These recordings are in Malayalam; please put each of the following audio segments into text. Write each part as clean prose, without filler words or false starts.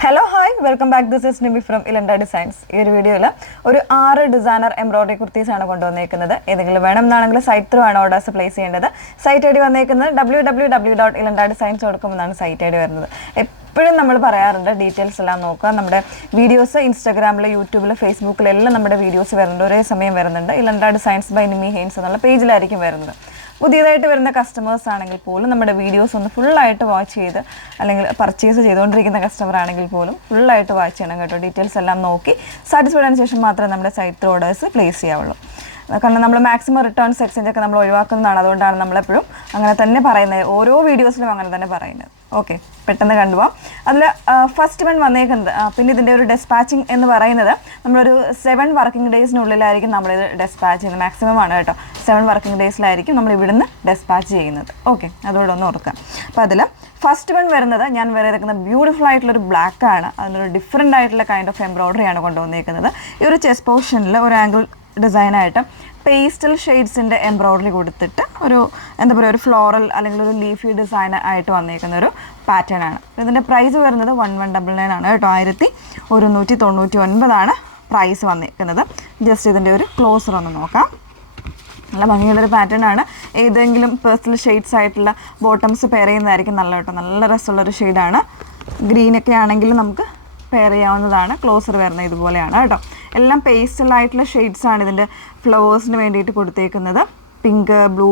Hello, hi, welcome back. This is Nimi from Ilanda Designs. In this video, ഒരു 6 designer embroidery kurtis ആണ് കൊണ്ടുവന്നിരിക്കുന്നത്. ഏതെങ്കിലും വേണമെന്നാണെങ്കിൽ സൈറ്റ് ത്രൂ ആണ് ഓർഡേഴ്സ് പ്ലേസ് ചെയ്യേണ്ടത്. സൈറ്റ് ഐഡി വന്നിരിക്കുന്നത് www.ilandadesigns.com എന്നാണ് സൈറ്റ് ഐഡി വരുന്നത്. എപ്പോഴും നമ്മൾ പറയാറുണ്ട് ഡീറ്റെയിൽസ് എല്ലാം നോക്കുക. നമ്മുടെ വീഡിയോസ് ഇൻസ്റ്റാഗ്രാമിൽ, യൂട്യൂബിൽ, ഫേസ്ബുക്കിലെല്ലാം നമ്മുടെ വീഡിയോസ് വരുന്നുണ്ട്. ഒരേ സമയം വരുന്നുണ്ട്. ഇലണ്ട ഡിസൈൻസ് ബൈ നിമി ഹെയ്ൻസ് എന്നുള്ള പേജിലായിരിക്കും വരുന്നത്. പുതിയതായിട്ട് വരുന്ന കസ്റ്റമേഴ്സ് ആണെങ്കിൽ പോലും നമ്മുടെ വീഡിയോസ് ഒന്ന് ഫുള്ളായിട്ട് വാച്ച് ചെയ്ത് അല്ലെങ്കിൽ പർച്ചേസ് ചെയ്തുകൊണ്ടിരിക്കുന്ന കസ്റ്റമർ ആണെങ്കിൽ പോലും ഫുള്ളായിട്ട് വാച്ച് ചെയ്യണം കേട്ടോ. ഡീറ്റെയിൽസ് എല്ലാം നോക്കി സാറ്റിസ്ഫൈഡ് ആയതിനു ശേഷം മാത്രമേ നമ്മുടെ സൈറ്റ് ഓർഡേഴ്സ് പ്ലേസ് ചെയ്യാവുള്ളൂ. കാരണം നമ്മൾ മാക്സിമം റിട്ടേൺസ് എക്സ്ചേഞ്ച് ഒക്കെ നമ്മൾ ഒഴിവാക്കുന്നതാണ്. അതുകൊണ്ടാണ് നമ്മളെപ്പോഴും അങ്ങനെ തന്നെ പറയുന്നത്. ഓരോ വീഡിയോസിലും അങ്ങനെ തന്നെ പറയുന്നത്. ഓക്കെ, പെട്ടെന്ന് കണ്ടുപോകാം. അതിൽ ഫസ്റ്റ് വൺ വന്നേക്കുന്നത്, പിന്നെ ഇതിൻ്റെ ഒരു ഡെസ്പാച്ചിങ് എന്ന് പറയുന്നത് നമ്മളൊരു 7 വർക്കിംഗ് ഡേയ്സിനുള്ളിലായിരിക്കും നമ്മളിത് ഡെസ്പാച്ച് ചെയ്യുന്നത്. മാക്സിമം ആണ് കേട്ടോ. 7 വർക്കിംഗ് ഡേയ്സിലായിരിക്കും നമ്മൾ ഇവിടുന്ന് ഡെസ്പാച്ച് ചെയ്യുന്നത്. ഓക്കെ, അതുകൂടെ ഒന്ന് ഓർക്കാം. അപ്പോൾ അതിൽ ഫസ്റ്റ് വൺ വരുന്നത് ഞാൻ വേറെ എടുക്കുന്ന ബ്യൂട്ടിഫുൾ ആയിട്ടുള്ളൊരു ബ്ലാക്ക് ആണ്. അതിനൊരു ഡിഫറെൻ്റ് ആയിട്ടുള്ള കൈൻഡ് ഓഫ് എംബ്രോയ്ഡറി ആണ് കൊണ്ടുവന്നിരിക്കുന്നത്. ഈ ഒരു ചെസ്റ്റ് പോർഷനിൽ ഒരു ആംഗിൾ ഡിസൈനായിട്ട് പേസ്റ്റൽ ഷെയ്ഡ്സിൻ്റെ എംബ്രോയ്ഡറി കൊടുത്തിട്ട് ഒരു എന്താ പറയുക, ഒരു ഫ്ലോറൽ അല്ലെങ്കിൽ ഒരു ലീഫി ഡിസൈൻ ആയിട്ട് വന്നിരിക്കുന്ന ഒരു പാറ്റേൺ ആണ്. ഇതിൻ്റെ പ്രൈസ് വരുന്നത് 1199 ആണ് കേട്ടോ. 1199 പ്രൈസ് വന്നിരിക്കുന്നത്. ജസ്റ്റ് ഇതിൻ്റെ ഒരു ക്ലോസർ ഒന്ന് നോക്കാം. നല്ല ഭംഗിയുള്ളൊരു പാറ്റേൺ ആണ്. ഏതെങ്കിലും പേസ്റ്റൽ ഷെയ്ഡ്സ് ആയിട്ടുള്ള ബോട്ടംസ് പെയർ ചെയ്യുന്നതായിരിക്കും നല്ല കേട്ടോ. നല്ല രസമുള്ളൊരു ഷെയ്ഡാണ്. ഗ്രീനൊക്കെ ആണെങ്കിലും നമുക്ക് പെയർ ചെയ്യാവുന്നതാണ്. ക്ലോസർ വരുന്നത് ഇതുപോലെയാണ് കേട്ടോ. എല്ലാം പേസ്റ്റലായിട്ടുള്ള ഷെയ്ഡ്സാണ് ഇതിൻ്റെ ഫ്ലവേഴ്സിന് വേണ്ടിയിട്ട് കൊടുത്തേക്കുന്നത്. പിങ്ക്, ബ്ലൂ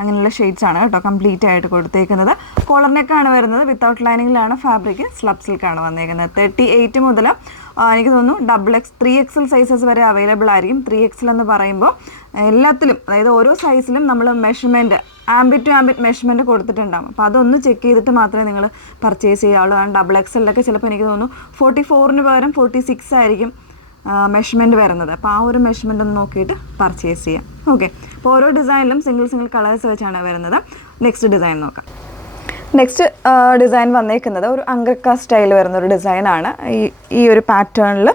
അങ്ങനെയുള്ള ഷെയ്ഡ്സാണ് കേട്ടോ കംപ്ലീറ്റ് ആയിട്ട് കൊടുത്തേക്കുന്നത്. കോളർ നെക്കാണ് വരുന്നത്. വിത്തൗട്ട് ലൈനിങ്ങിലാണ് ഫാബ്രിക്. സ്ലബ് സിൽക്കാണ് വന്നിരിക്കുന്നത്. 38 മുതൽ എനിക്ക് തോന്നുന്നു XXL 3XL സൈസസ് വരെ അവൈലബിൾ ആയിരിക്കും. 3XL എന്ന് പറയുമ്പോൾ എല്ലാത്തിലും, അതായത് ഓരോ സൈസിലും നമ്മൾ measurement armpit to armpit measurement കൊടുത്തിട്ടുണ്ടാകും. അപ്പോൾ അതൊന്ന് ചെക്ക് ചെയ്തിട്ട് മാത്രമേ നിങ്ങൾ പർച്ചേസ് ചെയ്യാവുള്ളൂ. കാരണം XXLൊക്കെ ചിലപ്പോൾ എനിക്ക് തോന്നുന്നു 44 പകരം 46 ആയിരിക്കും മെഷർമെൻറ്റ് വരുന്നത്. അപ്പോൾ ആ ഒരു മെഷർമെൻറ്റ് ഒന്ന് നോക്കിയിട്ട് പർച്ചേസ് ചെയ്യാം. ഓക്കെ, അപ്പോൾ ഓരോ ഡിസൈനിലും സിംഗിൾ കളേഴ്സ് വെച്ചാണ് വരുന്നത്. നെക്സ്റ്റ് ഡിസൈൻ നോക്കാം. നെക്സ്റ്റ് ഡിസൈൻ വന്നേക്കുന്നത് ഒരു അങ്കക്ക സ്റ്റൈൽ വരുന്നൊരു ഡിസൈനാണ്. ഈ ഒരു പാറ്റേണിൽ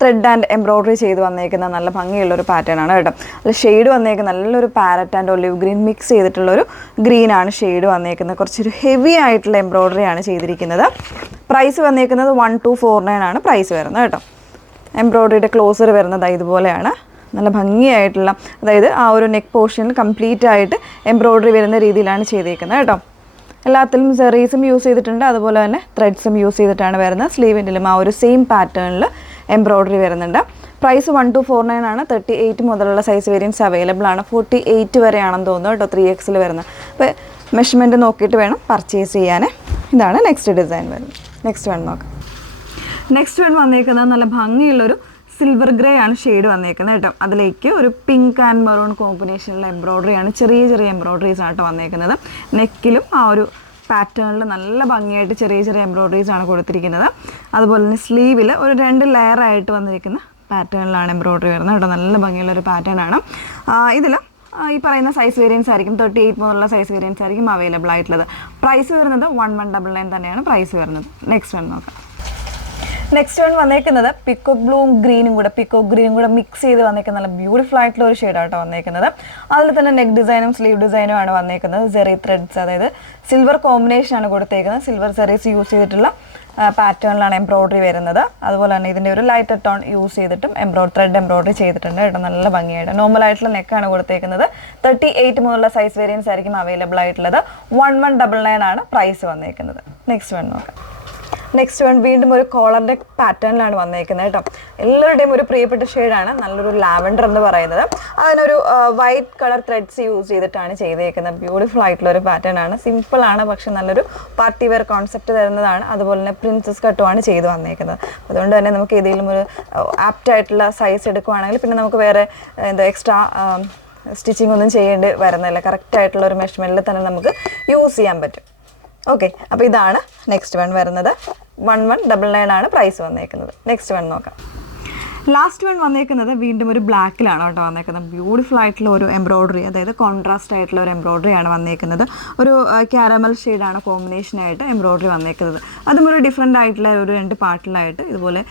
ത്രെഡ് ആൻഡ് എംബ്രോയ്ഡറി ചെയ്ത് വന്നേക്കുന്ന നല്ല ഭംഗിയുള്ളൊരു പാറ്റേൺ ആണ് കേട്ടോ. അത് ഷെയ്ഡ് വന്നേക്കുന്ന നല്ലൊരു parrot and olive green mix ചെയ്തിട്ടുള്ളൊരു ഗ്രീനാണ് ഷെയ്ഡ് വന്നേക്കുന്നത്. കുറച്ചൊരു ഹെവി ആയിട്ടുള്ള എംബ്രോയ്ഡറി ആണ് ചെയ്തിരിക്കുന്നത്. പ്രൈസ് വന്നേക്കുന്നത് 1249 പ്രൈസ് വരുന്നത് കേട്ടോ. എംബ്രോയ്ഡറിയുടെ ക്ലോസർ വരുന്നത് ഇതുപോലെയാണ്. നല്ല ഭംഗിയായിട്ടുള്ള, അതായത് ആ ഒരു നെക്ക് പോർഷനിൽ കംപ്ലീറ്റ് ആയിട്ട് എംബ്രോയ്ഡറി വരുന്ന രീതിയിലാണ് ചെയ്തേക്കുന്നത് കേട്ടോ. എല്ലാത്തിലും സെറീസും യൂസ് ചെയ്തിട്ടുണ്ട്, അതുപോലെ തന്നെ ത്രെഡ്സും യൂസ് ചെയ്തിട്ടാണ് വരുന്നത്. സ്ലീവിൻ്റെലും ആ ഒരു സെയിം പാറ്റേണിൽ എംബ്രോയ്ഡറി വരുന്നുണ്ട്. പ്രൈസ് 1249 38 മുതലുള്ള സൈസ് വേരിയൻസ് അവൈലബിൾ ആണ്. 48 വരെയാണെന്ന് തോന്നുന്നു കേട്ടോ 3XL വരുന്നത്. അപ്പോൾ മെഷർമെൻറ്റ് നോക്കിയിട്ട് വേണം പർച്ചേസ് ചെയ്യാൻ. ഇതാണ് നെക്സ്റ്റ് ഡിസൈൻ വരുന്നത്. നെക്സ്റ്റ് വൺ നോക്കാം. നെക്സ്റ്റ് വൺ വന്നേക്കുന്നത് നല്ല ഭംഗിയുള്ളൊരു സിൽവർ ഗ്രേ ആണ് ഷെയ്ഡ് വന്നേക്കുന്നത് കേട്ടോ. അതിലേക്ക് ഒരു പിങ്ക് ആൻഡ് മെറൂൺ കോമ്പിനേഷനിലുള്ള എംബ്രോയ്ഡറിയാണ്. ചെറിയ എംബ്രോയ്ഡറീസ് ആണ് കേട്ടോ വന്നേക്കുന്നത്. നെക്കിലും ആ ഒരു പാറ്റേണിൽ നല്ല ഭംഗിയായിട്ട് ചെറിയ എംബ്രോയ്ഡറീസ് ആണ് കൊടുത്തിരിക്കുന്നത്. അതുപോലെ തന്നെ സ്ലീവിൽ ഒരു 2 ലെയറായിട്ട് വന്നിരിക്കുന്ന പാറ്റേണിലാണ് എംബ്രോയ്ഡറി വരുന്നത് കേട്ടോ. നല്ല ഭംഗിയുള്ളൊരു പാറ്റേൺ ആണ്. ഇതിൽ ഈ പറയുന്ന സൈസ് വേരിയൻസ് ആയിരിക്കും 38 മുതലുള്ള സൈസ് വേരിയൻസ് ആയിരിക്കും അവൈലബിൾ ആയിട്ടുള്ളത്. പ്രൈസ് വരുന്നത് 1199 തന്നെയാണ് പ്രൈസ് വരുന്നത്. നെക്സ്റ്റ് വൺ നോക്കാം. നെക്സ്റ്റ് വൺ വന്നേക്കുന്നത് പിക്കോക്ക് ബ്ലൂവും ഗ്രീനും കൂടെ മിക്സ് ചെയ്ത് വന്നേക്കുന്ന നല്ല ബ്യൂട്ടിഫുൾ ആയിട്ടുള്ള ഒരു ഷെയ്ഡാട്ടോ വന്നേക്കുന്നത്. അതിൽ തന്നെ നെക്ക് ഡിസൈനും സ്ലീവ് ഡിസൈനും ആണ് വന്നേക്കുന്നത്. സെറി ത്രെഡ്സ്, അതായത് സിൽവർ കോമ്പിനേഷൻ ആണ് കൊടുത്തേക്കുന്നത്. സിൽവർ സെറീസ് യൂസ് ചെയ്തിട്ടുള്ള പാറ്റേണിലാണ് എംബ്രോയ്ഡറി വരുന്നത്. അതുപോലെ തന്നെ ഇതിൻ്റെ ഒരു ലൈറ്റർ ടോൺ യൂസ് ചെയ്തിട്ടും ത്രെഡ് എംബ്രോയ്ഡറി ചെയ്തിട്ടുണ്ട് കേട്ടോ. നല്ല ഭംഗിയായിട്ട് നോർമൽ ആയിട്ടുള്ള നെക്കാണ് കൊടുത്തേക്കുന്നത്. 38 മുതലുള്ള സൈസ് വേരിയൻസ് ആയിരിക്കും അവൈലബിൾ ആയിട്ടുള്ളത്. 1199 പ്രൈസ് വന്നേക്കുന്നത്. നെക്സ്റ്റ് വൺ നോക്കാം. നെക്സ്റ്റ് വൺ വീണ്ടും ഒരു കോളർ നെക്ക് പാറ്റേണിലാണ് വന്നേക്കുന്നത് കേട്ടോ. എല്ലാവരുടെയും ഒരു പ്രിയപ്പെട്ട ഷെയ്ഡാണ് നല്ലൊരു ലാവൻഡർ എന്ന് പറയുന്നത്. അതിനൊരു വൈറ്റ് കളർ ത്രെഡ്സ് യൂസ് ചെയ്തിട്ടാണ് ചെയ്തേക്കുന്നത്. ബ്യൂട്ടിഫുൾ ആയിട്ടുള്ള ഒരു പാറ്റേൺ ആണ്. സിമ്പിളാണ്, പക്ഷെ നല്ലൊരു പാർട്ടി വെയർ കോൺസെപ്റ്റ് തരുന്നതാണ്. അതുപോലെ തന്നെ പ്രിൻസസ് കട്ടുമാണ് ചെയ്ത് വന്നേക്കുന്നത്. അതുകൊണ്ട് തന്നെ നമുക്ക് ഏതെങ്കിലും ഒരു ആപ്റ്റ് ആയിട്ടുള്ള സൈസ് എടുക്കുവാണെങ്കിൽ പിന്നെ നമുക്ക് വേറെ എക്സ്ട്രാ സ്റ്റിച്ചിങ് ഒന്നും ചെയ്യേണ്ടി വരുന്നില്ല. കറക്റ്റ് ആയിട്ടുള്ള ഒരു മെഷർമെൻറ്റിൽ തന്നെ നമുക്ക് യൂസ് ചെയ്യാൻ പറ്റും. ഓക്കെ, അപ്പോൾ ഇതാണ് നെക്സ്റ്റ് വൺ വരുന്നത്. 1199 പ്രൈസ് വന്നേക്കുന്നത്. നെക്സ്റ്റ് വൺ നോക്കാം. ലാസ്റ്റ് വൺ വന്നേക്കുന്നത് വീണ്ടും ഒരു ബ്ലാക്കിലാണ് കേട്ടോ വന്നേക്കുന്നത്. ബ്യൂട്ടിഫുൾ ആയിട്ടുള്ള ഒരു എംബ്രോയ്ഡറി, അതായത് കോൺട്രാസ്റ്റ് ആയിട്ടുള്ള ഒരു എംബ്രോയ്ഡറിയാണ് വന്നേക്കുന്നത്. ഒരു ക്യാരമൽ ഷെയ്ഡാണ് കോമ്പിനേഷനായിട്ട് എംബ്രോയ്ഡറി വന്നേക്കുന്നത്. അതും ഒരു ഡിഫറെൻ്റ് ആയിട്ടുള്ള ഒരു 2 പാർട്ടിലായിട്ട് ഇതുപോലെ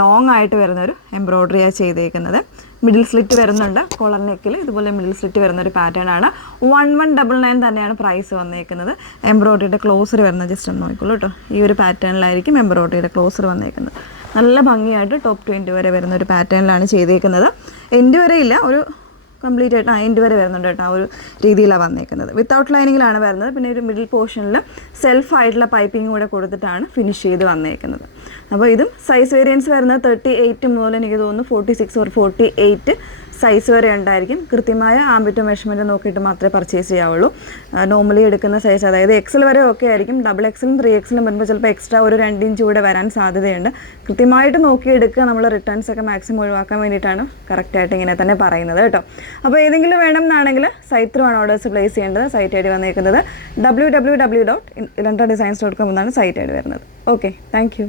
ലോങ് ആയിട്ട് വരുന്ന ഒരു എംബ്രോയ്ഡറിയാണ് ചെയ്തേക്കുന്നത്. മിഡിൽ സ്ലിറ്റ് വരുന്നുണ്ട്. കോളർ നെക്കിൽ ഇതുപോലെ മിഡിൽ സ്ലിറ്റ് വരുന്ന ഒരു പാറ്റേൺ ആണ്. 1199 തന്നെയാണ് പ്രൈസ് വന്നേക്കുന്നത്. എംബ്രോയ്ഡറിയുടെ ക്ലോസർ വരുന്നത് ജസ്റ്റ് ഒന്ന് നോക്കിക്കോളൂ കേട്ടോ. ഈ ഒരു പാറ്റേണിലായിരിക്കും എംബ്രോയ്ഡറിയുടെ ക്ലോസർ വന്നേക്കുന്നത്. നല്ല ഭംഗിയായിട്ട് ടോപ്പ് ടു എൻഡ് വരെ വരുന്ന ഒരു പാറ്റേണിലാണ് ചെയ്തേക്കുന്നത്. എൻഡ് വരെ ഇല്ല, ഒരു കംപ്ലീറ്റ് ആയിട്ട് എൻഡ് വരെ വരുന്നുണ്ട് കേട്ടോ. ആ ഒരു രീതിയിലാണ് വന്നേക്കുന്നത്. വിത്തൗട്ട് ലൈനിങ്ങിലാണ് വരുന്നത്. പിന്നെ ഒരു മിഡിൽ പോർഷനിൽ സെൽഫായിട്ടുള്ള പൈപ്പിംഗ് കൂടെ കൊടുത്തിട്ടാണ് ഫിനിഷ് ചെയ്ത് വന്നേക്കുന്നത്. അപ്പോൾ ഇതും സൈസ് വേരിയൻസ് വരുന്നത് 38 മുതൽ എനിക്ക് തോന്നുന്നു 46 or 48 സൈസ് വരെ ഉണ്ടായിരിക്കും. കൃത്യമായ ആംബിറ്റ് മെഷർമെൻറ്റ് നോക്കിയിട്ട് മാത്രമേ പർച്ചേസ് ചെയ്യാവുള്ളൂ. നോർമലി എടുക്കുന്ന സൈസ്, അതായത് എക്സൽ വരെ ഒക്കെ ആയിരിക്കും. ഡബിൾ എക്സലും 3XL വരുമ്പോൾ ചിലപ്പോൾ എക്സ്ട്രാ ഒരു 2 ഇഞ്ച് കൂടെ വരാൻ സാധ്യതയുണ്ട്. കൃത്യമായിട്ട് നോക്കിയെടുക്കുക. നമ്മൾ റിട്ടേൺസ് ഒക്കെ മാക്സിമം ഒഴിവാക്കാൻ വേണ്ടിയിട്ടാണ് കറക്റ്റായിട്ട് ഇങ്ങനെ തന്നെ പറയുന്നത് കേട്ടോ. അപ്പോൾ ഏതെങ്കിലും വേണം എന്നാണെങ്കിൽ സൈറ്റ് ത്രൂ ആണ് ഓർഡേഴ്സ് പ്ലേസ് ചെയ്യേണ്ടത്. സൈറ്റ് ഐ ഡി വന്നേക്കുന്നത് www.ilantradesigns.com എന്നാണ് സൈറ്റ് ഐ ഡി വരുന്നത്. Okay, thank you.